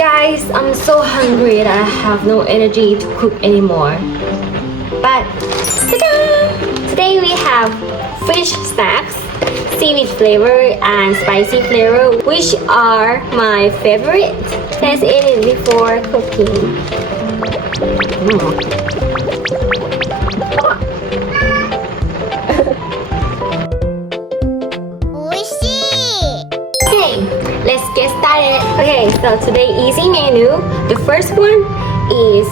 Guys, I'm so hungry that I have no energy to cook anymore. But ta-da! Today we have fish snacks, seaweed flavor and spicy flavor, which are my favorite. Let's eat it before cooking. Okay, let's get started. Okay, so today easy menu. The first one is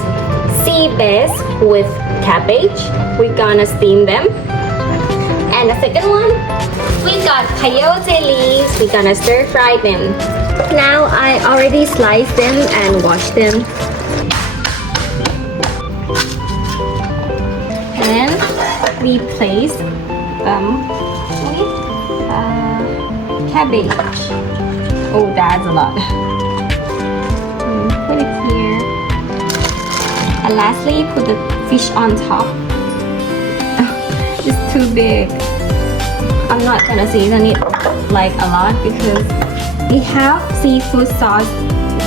sea bass with cabbage. We're gonna steam them. And the second one, we got peyote leaves. We're gonna stir fry them. Now I already sliced them and washed them. And we place cabbage. Oh, that's a lot. Put it here. And lastly, put the fish on top. It's too big. I'm not gonna season it like a lot because we have seafood sauce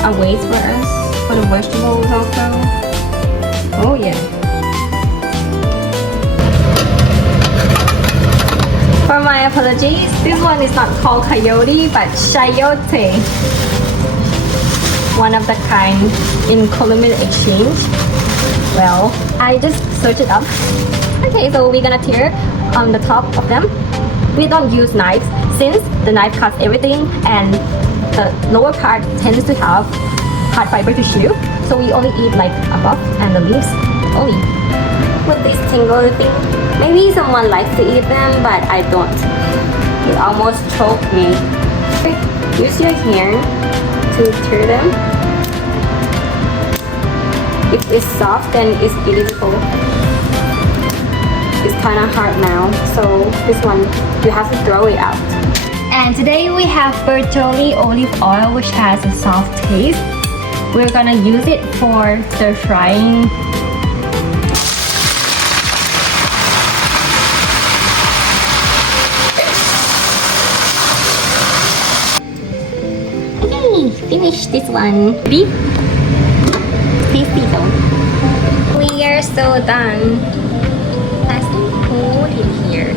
awaits for us for the vegetables also. Oh yeah. For my apologies, this one is not called coyote but chayote. One of the kind in Colombian exchange. Well, I just searched it up. Okay, so we're gonna tear on the top of them. We don't use knives since the knife cuts everything and the lower part tends to have hard fiber tissue. So we only eat like above and the leaves only. With this tingle thing, maybe someone likes to eat them, but I don't. It almost choked me. Use your hand to tear them. If it's soft, then it's eatable. It's kind of hard now, so this one you have to throw it out. And today we have Bertolli olive oil, which has a soft taste. We're gonna use it for stir frying. Okay, finish this one. Beef. Tasty though. We are so done. Let's put it here.